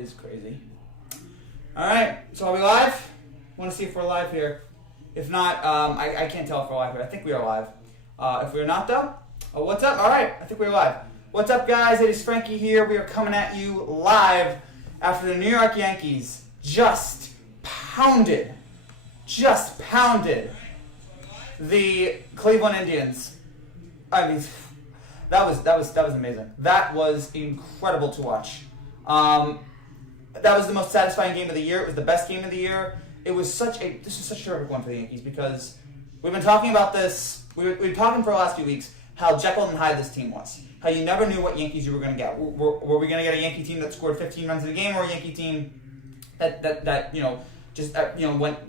Is crazy. Alright, so are we live? Want to see if we're live here. If not, I can't tell if we're live here. I think we are live. If we're not though, what's up? Alright, I think we're live. What's up guys? It is Frankie here. We are coming at you live after the New York Yankees just pounded the Cleveland Indians. I mean, that was amazing. That was incredible to watch. That was the most satisfying game of the year. It was the best game of the year. This was such a terrific one for the Yankees because we've been talking about this. We've been talking for the last few weeks how Jekyll and Hyde this team was. How you never knew what Yankees you were going to get. Were we going to get a Yankee team that scored 15 runs in a game, or a Yankee team that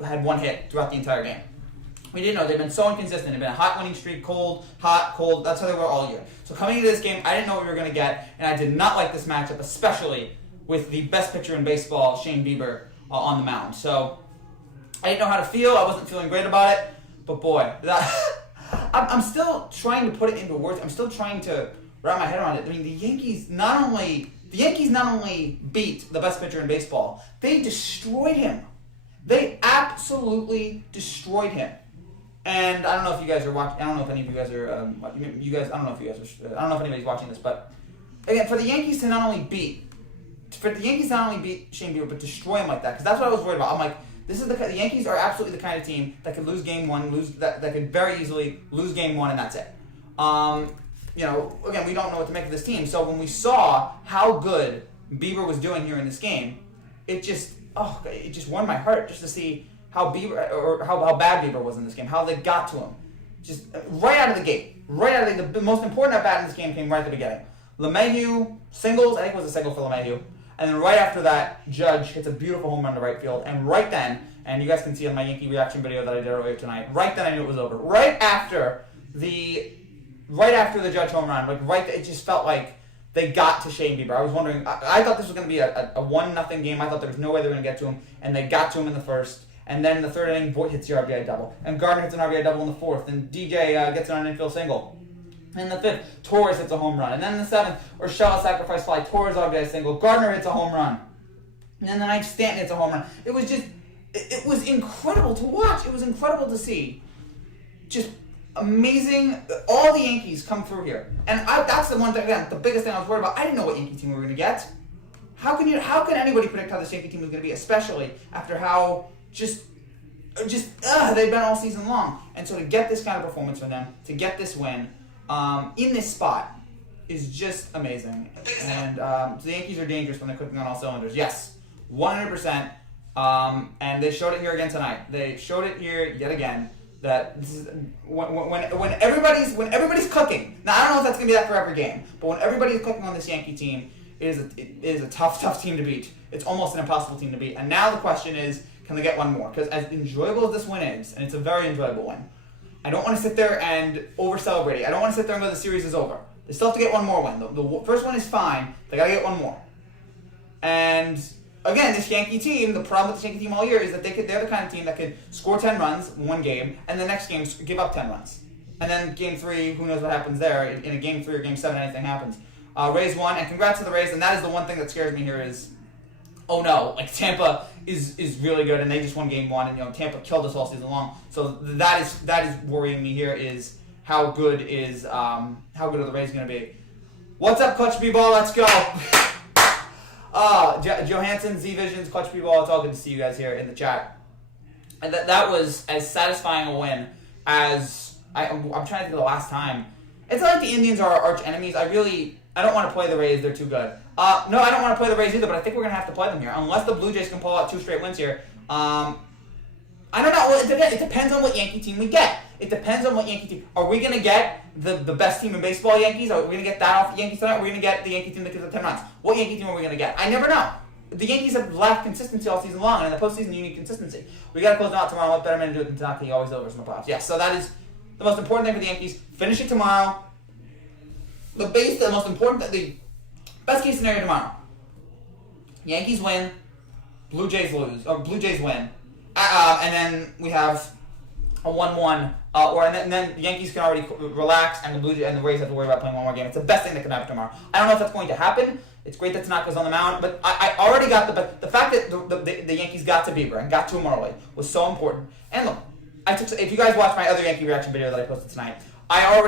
had one hit throughout the entire game? We didn't know. They've been so inconsistent. They've been a hot winning streak, cold, hot, cold. That's how they were all year. So coming into this game, I didn't know what we were going to get, and I did not like this matchup, especially with the best pitcher in baseball, Shane Bieber, on the mound. So I didn't know how to feel. I wasn't feeling great about it. But boy, I'm still trying to put it into words. I'm still trying to wrap my head around it. I mean, the Yankees not only beat the best pitcher in baseball, they destroyed him. They absolutely destroyed him. And I don't know if you guys are watching. I don't know if any of you guys are. I don't know if you guys are. I don't know if anybody's watching this, but again, for the Yankees to not only beat Shane Bieber, but destroy him like that, because that's what I was worried about. I'm like, the Yankees are absolutely the kind of team that could lose game one, that could very easily lose game one, and that's it. Again, we don't know what to make of this team. So when we saw how good Bieber was doing here in this game, it just warmed my heart just to see how bad Bieber was in this game, how they got to him, just right out of the gate, the most important at bat in this game came right at the beginning. LeMahieu singles, I think it was a single for LeMahieu. And then right after that, Judge hits a beautiful home run to right field. And right then, and you guys can see on my Yankee reaction video that I did earlier tonight, right then I knew it was over. Right after the Judge home run, it just felt like they got to Shane Bieber. I was wondering, I thought this was going to be a 1-0 game. I thought there was no way they were going to get to him. And they got to him in the first. And then in the third inning, Voit hits the RBI double. And Gardner hits an RBI double in the fourth. And DJ gets on an infield single. In the fifth, Torres hits a home run. And then in the seventh, Urshela sacrifice fly, Torres RBI single, Gardner hits a home run. And then the ninth, Stanton hits a home run. It was incredible to watch. It was incredible to see. Just amazing. All the Yankees come through here. And that's the one thing, again, the biggest thing I was worried about. I didn't know what Yankee team we were going to get. How can anybody predict how this Yankee team was going to be, especially after how they've been all season long. And so to get this kind of performance from them, to get this win, in this spot is just amazing. And so the Yankees are dangerous when they're clicking on all cylinders. Yes, 100%. And they showed it here again tonight. They showed it here yet again that this is, when everybody's clicking. Now I don't know if that's gonna be that for every game, but when everybody's clicking on this Yankee team, it is a tough team to beat. It's almost an impossible team to beat. And now the question is, can they get one more? Because as enjoyable as this win is, and it's a very enjoyable win, I don't want to sit there and over-celebrate it. I don't want to sit there and go, the series is over. They still have to get one more win. The first one is fine. They got to get one more. And, again, this Yankee team, the problem with this Yankee team all year is that they're the kind of team that could score 10 runs in one game, and the next game give up 10 runs. And then game 3, who knows what happens there. In a game 3 or game 7, anything happens. Rays won, and congrats to the Rays. And that is the one thing that scares me here is, oh no, Tampa is really good, and they just won game 1, and Tampa killed us all season long. So that is worrying me here is how good are the Rays going to be? What's up, Clutch B-Ball? Let's go. Johansson, Z-Visions, Clutch B-Ball. It's all good to see you guys here in the chat. And that was as satisfying a win as I'm trying to think of the last time. It's not like the Indians are our arch enemies. I don't want to play the Rays. They're too good. No, I don't want to play the Rays either, but I think we're going to have to play them here. Unless the Blue Jays can pull out 2 straight wins here. I don't know. Well, it depends on what Yankee team we get. It depends on what Yankee team. Are we going to get the best team in baseball, Yankees? Are we going to get that off the Yankees tonight? Or are we going to get the Yankee team that gives up 10 runs? What Yankee team are we going to get? I never know. The Yankees have lacked consistency all season long, and in the postseason you need consistency. We got to close them out tomorrow. What better man to do it than Tanaka? He always delivers in the playoffs. Yes, so that is the most important thing for the Yankees. Finish it tomorrow. The best case scenario tomorrow. Yankees win, Blue Jays lose, or Blue Jays win, and then we have a 1-1, and then the Yankees can already relax, and the Rays have to worry about playing one more game. It's the best thing that can happen tomorrow. I don't know if that's going to happen. It's great that Tanaka's on the mound, but I already got the fact that the Yankees got to Bieber and got to him early was so important. And look, if you guys watched my other Yankee reaction video that I posted tonight, I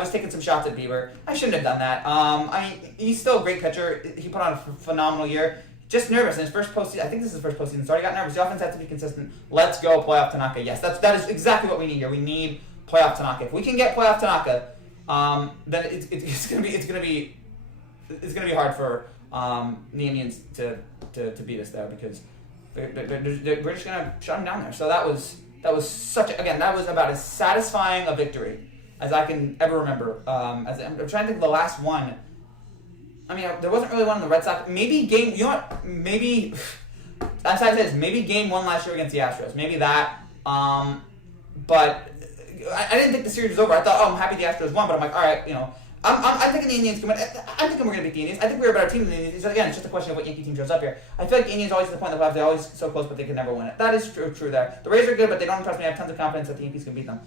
was taking some shots at Bieber. I shouldn't have done that. I mean, he's still a great pitcher. He put on a phenomenal year. Just nervous in his first postseason. I think this is his first postseason. So he got nervous. The offense has to be consistent. Let's go, playoff Tanaka. Yes, that is exactly what we need here. We need playoff Tanaka. If we can get playoff Tanaka, then it's gonna be hard for the Indians to beat us there, because we're just gonna shut them down there. So that was that was about as satisfying a victory as I can ever remember. I'm trying to think of the last one. I mean, there wasn't really one in the Red Sox. Maybe game game 1 last year against the Astros. Maybe that. But I didn't think the series was over. I thought, I'm happy the Astros won, but I'm like, all right, I'm thinking the Indians can win. I'm thinking we're going to beat the Indians. I think we're a better team than the Indians. Again, it's just a question of what Yankee team shows up here. I feel like the Indians always to the point in the playoffs, they're always so close, but they can never win it. That is true there. The Rays are good, but they don't impress me. I have tons of confidence that the Yankees can beat them.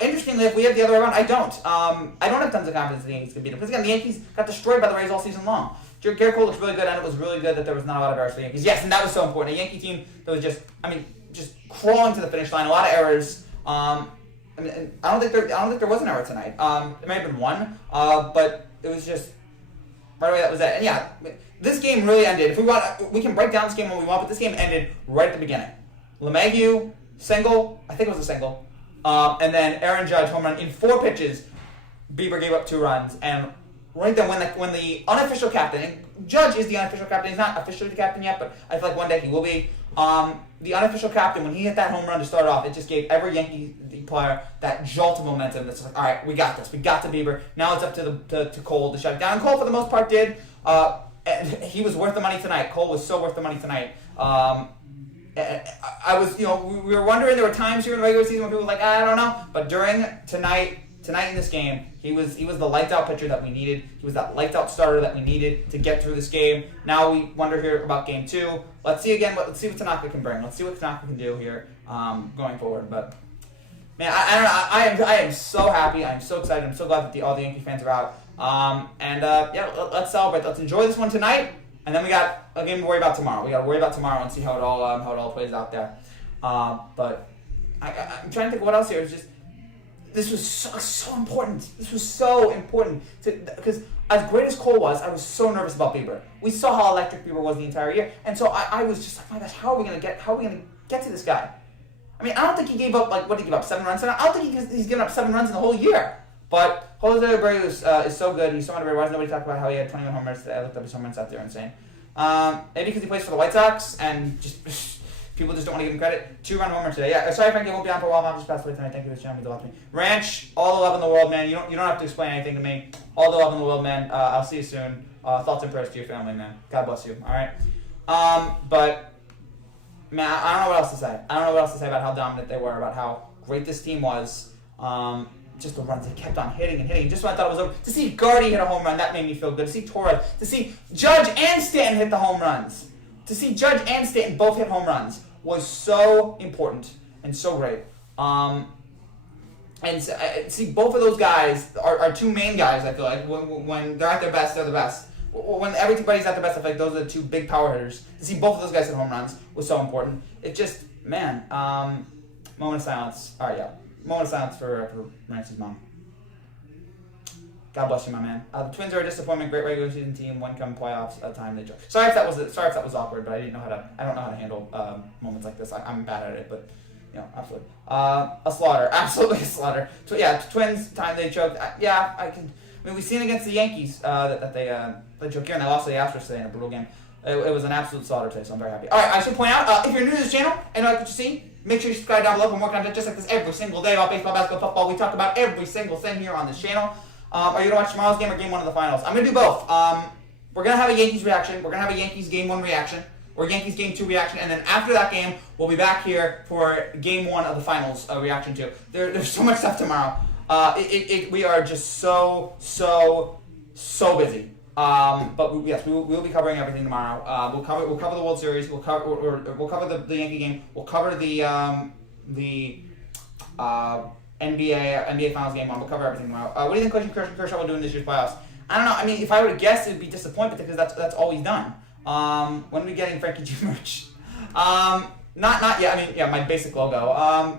Interestingly, if we have the other way around, I don't. I don't have tons of confidence that the Yankees can beat them. Because again, the Yankees got destroyed by the Rays all season long. Garrett Cole looks really good, and it was really good that there was not a lot of errors for the Yankees. Yes, and that was so important. A Yankee team that was just crawling to the finish line. A lot of errors. I don't think there was an error tonight. There may have been one, but it was just right away. That was it. And yeah, this game really ended. If we want, we can break down this game when we want, but this game ended right at the beginning. LeMahieu single. I think it was a single. And then Aaron Judge home run in 4 pitches. Bieber gave up 2 runs, and right then when the unofficial captain, and Judge is the unofficial captain. He's not officially the captain yet, but I feel like one day he will be. The unofficial captain, when he hit that home run to start off, it just gave every Yankee player that jolt of momentum. That's like, all right, we got this. We got to Bieber. Now it's up to Cole to shut it down. And Cole, for the most part, did. And he was worth the money tonight. Cole was so worth the money tonight. I was, we were wondering. There were times here in the regular season when people were like, I don't know. But during tonight in this game, he was the lights out pitcher that we needed. He was that lights out starter that we needed to get through this game. Now we wonder here about game 2. Let's see what Tanaka can bring. Let's see what Tanaka can do here going forward. But man, I don't know. I am so happy. I'm so excited. I'm so glad that all the Yankee fans are out. Let's celebrate. Let's enjoy this one tonight. And then we got a game to worry about tomorrow. We got to worry about tomorrow and see how it all plays out there. But I'm trying to think of what else here. It's just this was so important. This was so important because as great as Cole was, I was so nervous about Bieber. We saw how electric Bieber was the entire year, and so I was just like, my gosh, how are we gonna get to this guy? I mean, I don't think he gave up what did he give up 7 runs? I don't think he's given up 7 runs in the whole year. But Jose Abreu is so good. He's so underrated. Why does nobody talk about how he had 21 home runs today? I looked up his home run stats. They're insane. Maybe because he plays for the White Sox and just people just don't want to give him credit. 2-run homer today. Yeah, sorry, Frankie, I won't be on for a while. Mom just passed away tonight. Thank you for this channel. Me. Ranch, all the love in the world, man. You don't have to explain anything to me. All the love in the world, man. I'll see you soon. Thoughts and prayers to your family, man. God bless you. All right. But man, I don't know what else to say. I don't know what else to say about how dominant they were, about how great this team was. Just the runs they kept on hitting and hitting. Just when I thought it was over, to see Gardy hit a home run, that made me feel good. To see Torres, to see Judge and Stanton hit the home runs, to see Judge and Stanton both hit home runs was so important and so great. And see, both of those guys are 2 main guys. I feel like when they're at their best, they're the best. When everybody's at their best, I feel like those are the 2 big power hitters. To see both of those guys hit home runs was so important. It just, man, moment of silence. All right, yeah. Moment of silence for Rance's mom. God bless you, my man. The Twins are a disappointment. Great regular season team. One come playoffs time they joke. Sorry if that was awkward, but I don't know how to handle moments like this. I'm bad at it, but absolutely. A slaughter, absolutely a slaughter. Twins time they choked. We've seen against the Yankees that they choked here, and they lost to the Astros today in a brutal game. It was an absolute slaughter today, so I'm very happy. All right, I should point out, if you're new to this channel and like what you see, make sure you subscribe down below for more content just like this every single day about baseball, basketball, football. We talk about every single thing here on this channel. Are you going to watch tomorrow's game or game 1 of the finals? I'm going to do both. We're going to have a Yankees reaction. We're going to have a Yankees game 1 reaction or Yankees game 2 reaction. And then after that game, we'll be back here for game 1 of the finals reaction to. There's so much stuff tomorrow. We are just so busy. But yes, we will be covering everything tomorrow. We'll cover the World Series. We'll cover the Yankee game. We'll cover the the NBA Finals game 1. We'll cover everything tomorrow. What do you think Clayton Kershaw will do in this year's playoffs? I don't know. I mean, if I were to guess, it would be disappointment because that's all he's done. When are we getting Frankie G merch? Not yet. I mean, yeah, my basic logo.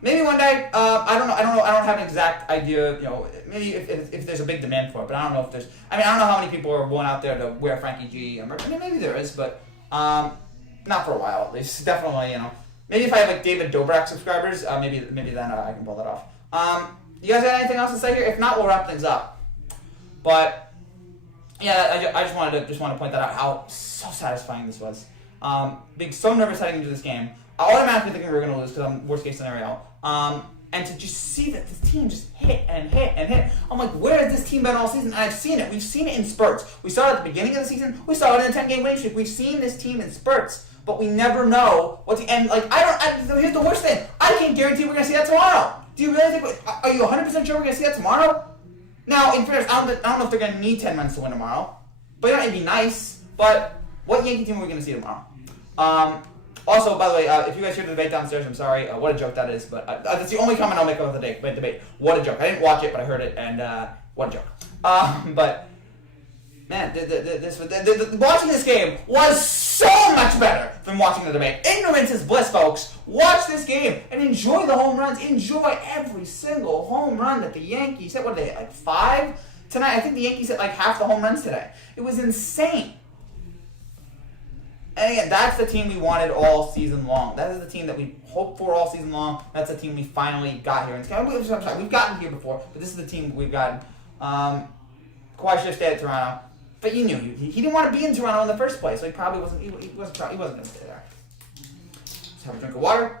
Maybe one day. I don't know. I don't have an exact idea. You know, maybe if there's a big demand for it, but I don't know if there's. I mean, I don't know how many people are going out there to wear Frankie G merch. I mean, maybe there is, but not for a while at least. Definitely, you know. Maybe if I have like David Dobrik subscribers, maybe then I can pull that off. You guys got anything else to say here? If not, we'll wrap things up. But yeah, I just wanted to point that out how so satisfying this was. Being so nervous heading into this game, I automatically thinking we were going to lose because I'm worst case scenario. And to just see that this team just hit and hit and hit. I'm like, where has this team been all season? And I've seen it. We've seen it in spurts. We saw it at the beginning of the season. We saw it in a 10-game winning streak. We've seen this team in spurts. But we never know what the end. Like here's the worst thing. I can't guarantee we're gonna see that tomorrow. Do you really think? Are you 100% sure we're gonna see that tomorrow? Now, in fairness, I don't know if they're gonna need 10 runs to win tomorrow. But it'd be nice. But what Yankee team are we gonna see tomorrow? Also, by the way, if you guys hear the debate downstairs, I'm sorry. What a joke that is. But that's the only comment I'll make about the debate. What a joke. I didn't watch it, but I heard it, and what a joke. But man, watching this game was so much better than watching the debate. Ignorance is bliss, folks. Watch this game and enjoy the home runs. Enjoy every single home run that the Yankees hit. What are they, like 5 tonight? I think the Yankees hit like half the home runs today. It was insane. And again, that's the team we wanted all season long. That is the team that we hoped for all season long. That's the team we finally got here. I'm sorry, we've gotten here before, but this is the team we've gotten. Kawhi should have stayed at Toronto. But you knew he didn't want to be in Toronto in the first place, so he probably wasn't. He wasn't going to stay there. Let's have a drink of water.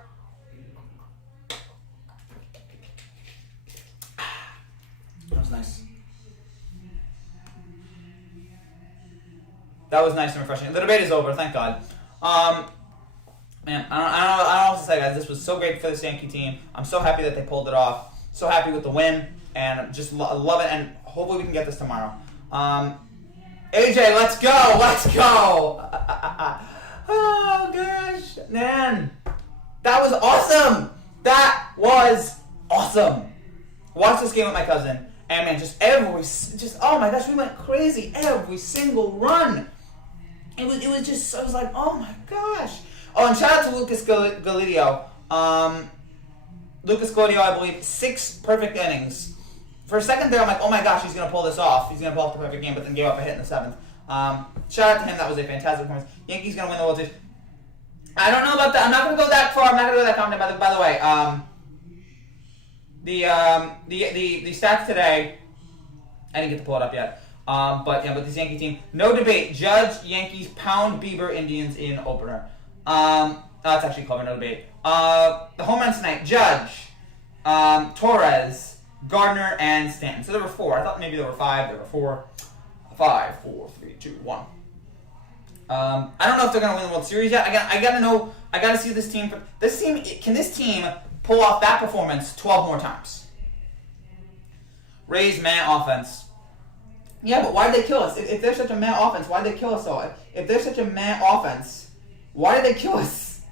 That was nice. That was nice and refreshing. The debate is over, thank God. Man, I don't know what to say, guys. This was so great for this Yankee team. I'm so happy that they pulled it off. So happy with the win, and just love it. And hopefully we can get this tomorrow. AJ, let's go! Let's go! Oh, gosh. Man. That was awesome! That was awesome! Watched this game with my cousin, and man, oh my gosh, we went crazy. Every single run. It was like, oh my gosh. Oh, and shout out to Lucas Galidio. Lucas Galidio, I believe, 6 perfect innings. For a second there, I'm like, oh my gosh, he's going to pull this off. He's going to pull off the perfect game, but then gave up a hit in the 7th. Shout out to him. That was a fantastic performance. Yankees going to win the World Series. I don't know about that. I'm not going to go that far. I'm not going to go that confident. By the way, the stats today, I didn't get to pull it up yet. But this Yankee team, no debate. Judge, Yankees, pound Bieber, Indians in opener. That's actually clever, no debate. The home runs tonight, Judge, Torres, Gardner, and Stanton. So there were 4. I thought maybe there were 5. There were 4. 5, 4, 3, 2, 1. I don't know if they're going to win the World Series yet. I got to know. I got to see this team. Can this team pull off that performance 12 more times? Rays man offense. Yeah, but why did they kill us? If they're such a man offense, why did they kill us all? If they're such a man offense, why did they kill us?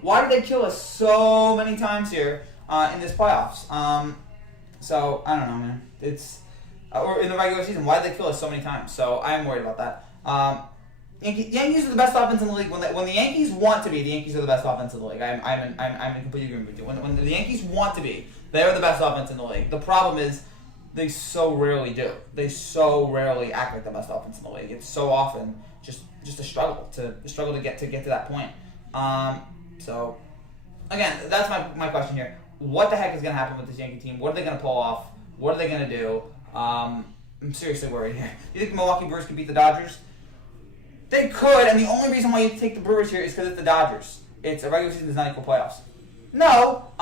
Why did they kill us so many times here in this playoffs? So, I don't know, man. Or in the regular season, why did they kill us so many times? So, I am worried about that. Yankees are the best offense in the league. When the Yankees want to be, the Yankees are the best offense in the league. I'm in complete agreement with you. When the Yankees want to be, they are the best offense in the league. The problem is, they so rarely do. They so rarely act like the best offense in the league. It's so often just a struggle to get to that point. So, again, that's my question here. What the heck is going to happen with this Yankee team? What are they going to pull off? What are they going to do? I'm seriously worried here. You think the Milwaukee Brewers could beat the Dodgers? They could, and the only reason why you take the Brewers here is because it's the Dodgers. It's a regular season does not equal playoffs. No,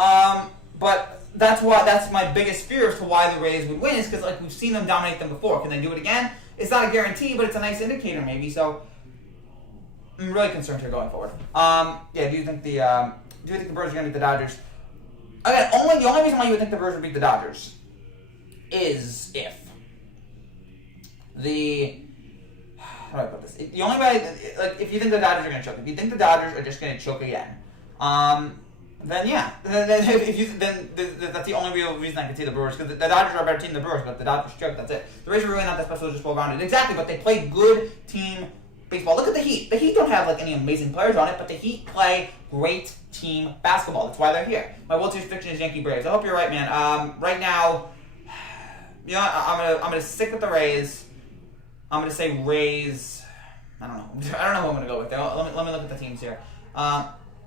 but that's my biggest fear as to why the Rays would win is because we've seen them dominate them before. Can they do it again? It's not a guarantee, but it's a nice indicator maybe. So I'm really concerned here going forward. Do you think the Brewers are going to beat the Dodgers? Again, the only reason why you would think the Brewers would beat the Dodgers is if how do I put this? The only way, if you think the Dodgers are going to choke, if you think the Dodgers are just going to choke again, then yeah, that's the only real reason I can see the Brewers, because the Dodgers are a better team than the Brewers, but the Dodgers choke. That's it. The Rays are really not that special, just well-rounded. Exactly, but they play good team baseball. Look at the Heat. The Heat don't have like any amazing players on it, but the Heat play great team basketball. That's why they're here. My World Series prediction is Yankee Braves. I hope you're right, man. Right now, you know, I'm gonna stick with the Rays. I'm gonna say Rays. I don't know. I don't know who I'm gonna go with. Let me look at the teams here.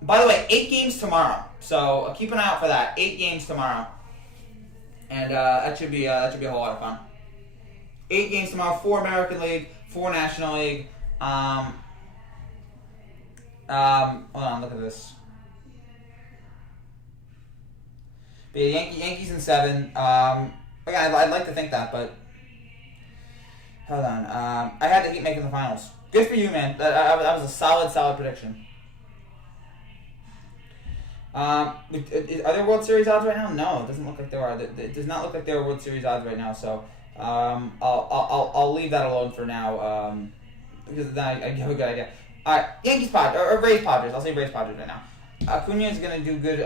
By the way, 8 games tomorrow, so keep an eye out for that. 8 games tomorrow, and that should be a whole lot of fun. 8 games tomorrow, 4 American League, 4 National League. Hold on, look at this. But yeah, Yankees in 7. Again, I'd like to think that, but hold on. I had the Heat making the finals. Good for you, man. That was a solid prediction. Are there World Series odds right now? No, it doesn't look like there are. It does not look like there are World Series odds right now. So I'll leave that alone for now. Because then I have a good idea. All right, Yankees Padres or Rays Padres. I'll say Rays Padres right now. Acuna is gonna do good.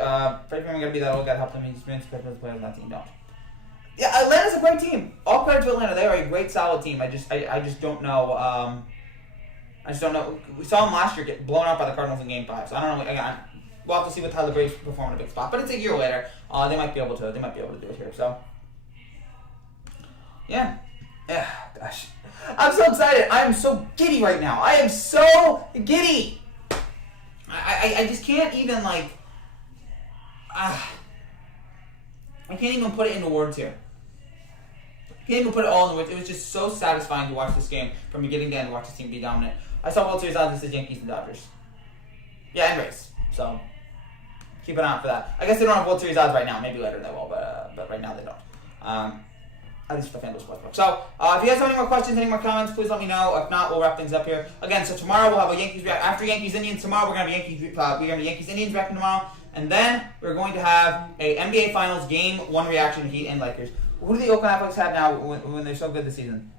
Freddie Freeman gonna be that old guy to help them. He's been expected to play on that team. Don't. Yeah, Atlanta's a great team. All credit to Atlanta. They are a great, solid team. I just don't know. I just don't know. We saw them last year get blown out by the Cardinals in Game 5. So I don't know. Again, we'll have to see how the Braves perform in a big spot. But it's a year later. They might be able to. They might be able to do it here. So yeah. Yeah. Gosh, I'm so excited. I am so giddy right now. I am so giddy. I just can't even like. I can't even put it into words here. Can't even put it all in words. It was just so satisfying to watch this game from beginning to end. Watch this team be dominant. I saw World Series odds. It said Yankees and Dodgers. Yeah, and Rays. So keep an eye out for that. I guess they don't have World Series odds right now. Maybe later they will, but right now they don't. At least for the FanDuel Sportsbook. So, if you guys have any more questions, any more comments, please let me know. If not, we'll wrap things up here. Again, so tomorrow we'll have a Yankees react. After Yankees Indians tomorrow, we're gonna have Yankees Indians reacting tomorrow, and then we're going to have a NBA Finals Game 1 reaction to Heat and Lakers. Who do the Oakland Athletics have now when they're so good this season?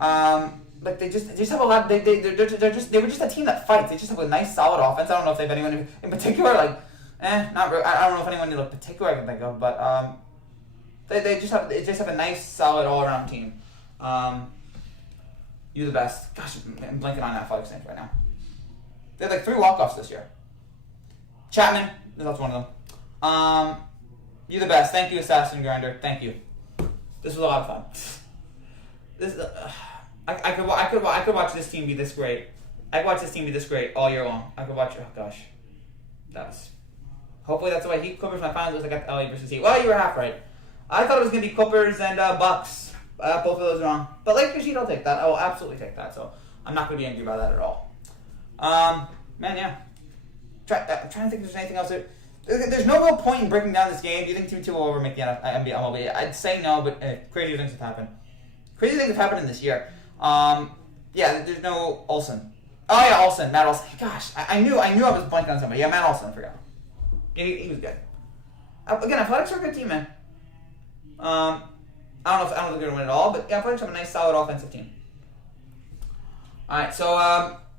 Like they just have a lot. They were just a team that fights. They just have a nice, solid offense. I don't know if they have anyone in particular. Like, not really. I don't know if anyone in particular I can think of, but They just have a nice, solid, all-around team. You're the best. Gosh, I'm blanking on Athletics names right now. They had like 3 walk-offs this year. Chapman, that's one of them. You're the best. Thank you, Assassin Grinder. Thank you. This was a lot of fun. This I could watch this team be this great. I could watch this team be this great all year long. I could watch. Oh gosh, that was. Hopefully that's the way Heat Clippers. My finals was I got the LA versus Heat. Well, you were half right. I thought it was going to be Clippers and Bucks. Both of those wrong. But Lakers Heat, I'll take that. I will absolutely take that. So I'm not going to be angry about that at all. Man, yeah. I'm trying to think if there's anything else. There's no real point in breaking down this game. Do you think Team 2 will ever make the NBA MLB? I'd say no, but crazy things have happened. Crazy things have happened in this year. Yeah, there's no Olsen. Oh yeah, Olsen, Matt Olsen. Gosh, I knew I was blanking on somebody. Yeah, Matt Olsen. I forgot. He was good. Again, Athletics are a good team, man. I don't know if they're going to win it all, but yeah, Athletics have a nice, solid offensive team. All right, so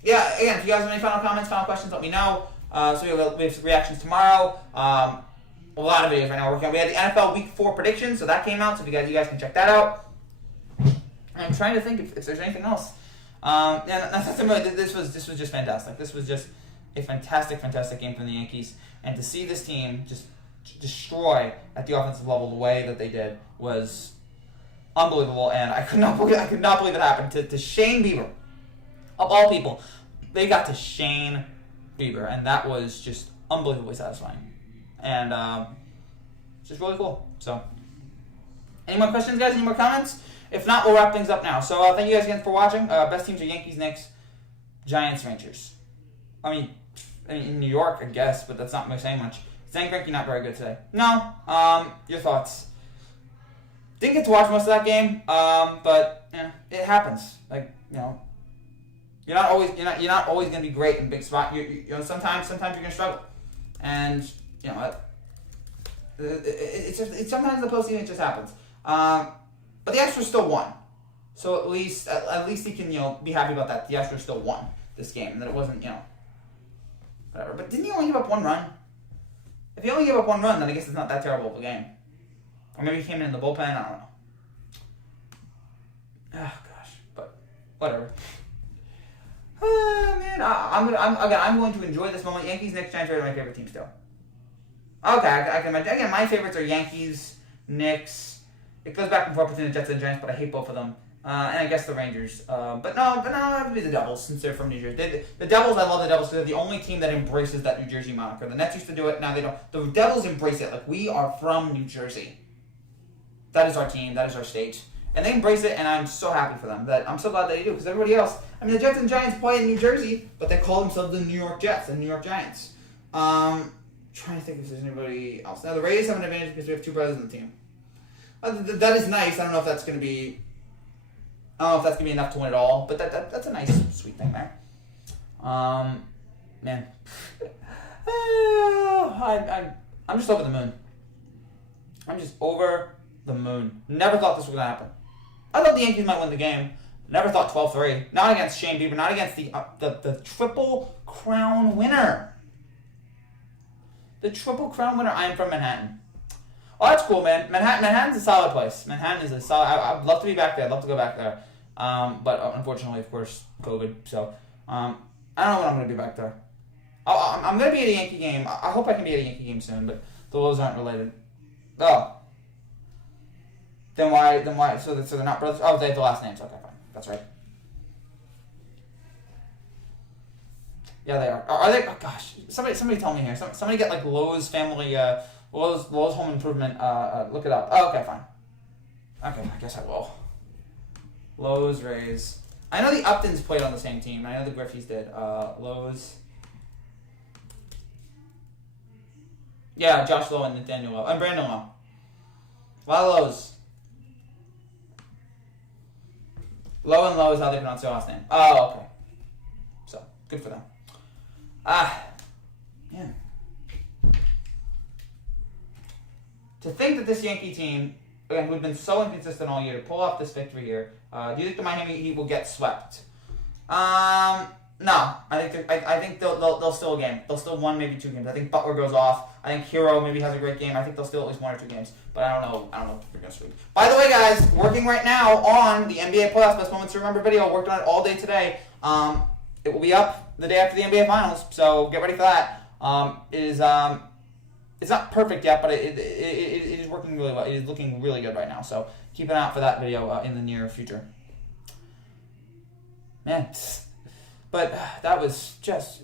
yeah, again, if you guys have any final comments, final questions, let me know. So we have reactions tomorrow. A lot of videos right now we're working on. We had the NFL Week 4 predictions, so that came out. So you guys can check that out. I'm trying to think if there's anything else. This was just fantastic. This was just a fantastic game from the Yankees, and to see this team just destroy at the offensive level the way that they did was unbelievable. And I could not believe it happened to Shane Bieber, of all people. They got to Shane Bieber, and that was just unbelievably satisfying, and just really cool. So, any more questions, guys? Any more comments? If not, we'll wrap things up now. So, thank you guys again for watching. Best teams are Yankees, Knicks, Giants, Rangers. I mean, in New York, I guess, but that's not really saying much. Zach Greinke not very good today. No. Your thoughts? Didn't get to watch most of that game, but yeah, it happens. Like, you know, you're not always gonna be great in big spot. You know, sometimes you're gonna struggle, and you know, it's sometimes the postseason it just happens. But the Astros still won, so at least he can be happy about that. The Astros still won this game, and that it wasn't whatever. But didn't he only give up 1 run? If he only gave up 1 run, then I guess it's not that terrible of a game. Or maybe he came in the bullpen. I don't know. Oh gosh, but whatever. Man, I'm going to enjoy this moment. Yankees, Knicks, Giants are my favorite team still. Okay, I can imagine. Again, my favorites are Yankees, Knicks. It goes back and forth between the Jets and Giants, but I hate both of them. And I guess the Rangers. But no, it have to be the Devils since they're from New Jersey. The Devils, I love the Devils because they're the only team that embraces that New Jersey moniker. The Nets used to do it, now they don't. The Devils embrace it. Like, we are from New Jersey. That is our team. That is our state. And they embrace it, and I'm so happy for them. I'm so glad they do, because everybody else, I mean, the Jets and Giants play in New Jersey, but they call themselves the New York Jets and New York Giants. Trying to think if there's anybody else. Now, the Rays have an advantage because we have 2 brothers in the team. That is nice. I don't know if that's going to be enough to win it all, but that's a nice, sweet thing there. Man. I'm just over the moon. I'm just over the moon. Never thought this was going to happen. I thought the Yankees might win the game. Never thought 12-3. Not against Shane Bieber. Not against the Triple Crown winner. The Triple Crown winner. I am from Manhattan. Oh, that's cool, man. Manhattan's a solid place. Manhattan is a solid... I'd love to be back there. I'd love to go back there. But unfortunately, of course, COVID. So, I don't know when I'm going to be back there. I'm going to be at a Yankee game. I hope I can be at a Yankee game soon, but those aren't related. Oh. Then why? So they're not brothers? Oh, they have the last names. Okay, fine. That's right. Yeah, they are. Are they? Oh, gosh. Somebody tell me here. Somebody get, like, Lowe's family... Lowe's Home Improvement, look it up. Oh, okay, fine. Okay, I guess I will. Lowe's, Rays. I know the Uptons played on the same team. I know the Griffeys did. Lowe's. Yeah, Josh Lowe and Nathaniel Lowe. And Brandon Lowe. A lot of Lowe's. Lowe and Lowe is how they pronounce their last name. Oh, okay. So, good for them. Man. To think that this Yankee team, again, who've been so inconsistent all year, to pull off this victory here, do you think the Miami Heat will get swept? No. I think they'll steal a game. They'll steal 1, maybe 2 games. I think Butler goes off. I think Hero maybe has a great game. I think they'll steal at least 1 or 2 games. But I don't know if they're going to sweep. By the way, guys, working right now on the NBA Playoffs Best Moments to Remember video. Worked on it all day today. It will be up the day after the NBA Finals, so get ready for that. It's not perfect yet, but it is working really well. It is looking really good right now. So keep an eye out for that video in the near future. Man, but that was just...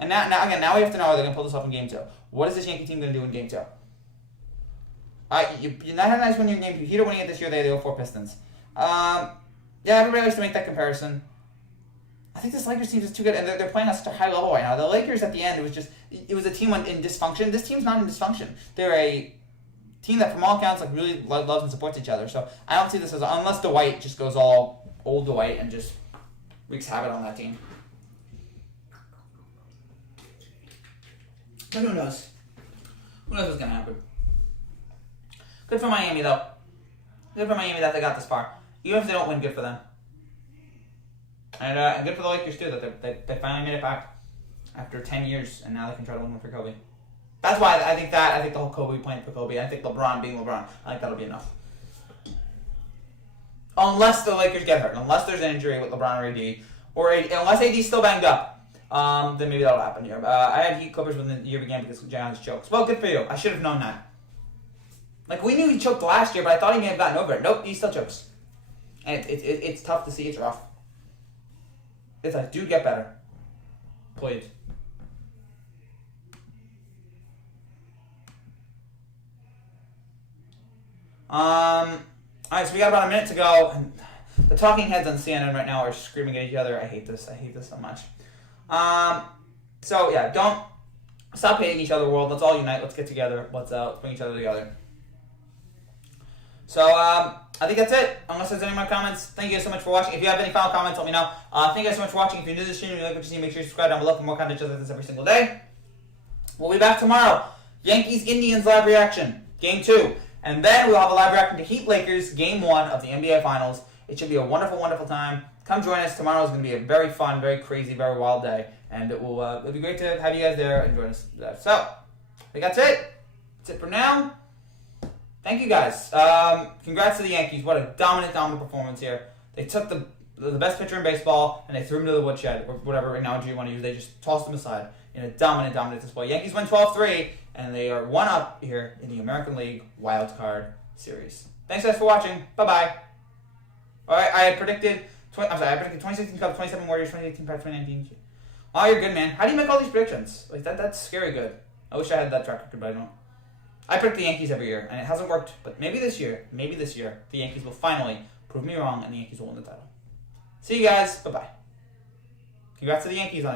And now we have to know, are they going to pull this off in Game 2? What is this Yankee team going to do in Game 2? You're not having nice winning in Game 2. Heat are winning it this year. They have 4 Pistons. Yeah, everybody likes to make that comparison. I think this Lakers team is too good, and they're playing at such a high level right now. The Lakers, at the end, it was a team in dysfunction. This team's not in dysfunction. They're a team that, from all accounts, like really loves and supports each other. So I don't see this as, unless Dwight just goes all old Dwight and just wreaks havoc on that team. But who knows? Who knows what's gonna happen? Good for Miami, though. Good for Miami that they got this far. Even if they don't win, good for them. And good for the Lakers, too, that they finally made it back after 10 years, and now they can try to win one for Kobe. That's why I think the whole Kobe playing for Kobe, I think LeBron being LeBron, I think that'll be enough. Unless the Lakers get hurt, unless there's an injury with LeBron or AD, unless AD's still banged up, then maybe that'll happen here. I had Heat Clippers when the year began because Giannis chokes. Well, good for you. I should have known that. Like, we knew he choked last year, but I thought he may have gotten over it. Nope, he still chokes. And it's tough to see. It's rough. It's like, dude, get better. Please. Alright, so we got about a minute to go. And the talking heads on CNN right now are screaming at each other. I hate this. I hate this so much. So, yeah, don't stop hating each other, world. Let's all unite. Let's get together. Let's bring each other together. So, I think that's it. Unless there's any more comments, thank you guys so much for watching. If you have any final comments, let me know. Thank you guys so much for watching. If you're new to the stream and you like what you see, make sure you subscribe down below for more content just like this every single day. We'll be back tomorrow. Yankees-Indians live reaction, Game 2. And then we'll have a live reaction to Heat-Lakers, Game 1 of the NBA Finals. It should be a wonderful, wonderful time. Come join us. Tomorrow is going to be a very fun, very crazy, very wild day. And it'll be great to have you guys there and join us. So, think that's it. That's it for now. Thank you guys. Congrats to the Yankees. What a dominant performance here. They took the best pitcher in baseball and they threw him to the woodshed, or whatever analogy you want to use. They just tossed him aside in a dominant display. Yankees win 12-3, and they are 1-up here in the American League Wild Card Series. Thanks guys for watching. Bye-bye. All right, I predicted 2016 Cubs, 27 Warriors, 2018 Pirates, 2019. Oh, you're good, man. How do you make all these predictions? Like that's scary good. I wish I had that track record, but I don't. I predict the Yankees every year, and it hasn't worked. But maybe this year, the Yankees will finally prove me wrong, and the Yankees will win the title. See you guys. Bye-bye. Congrats to the Yankees on it.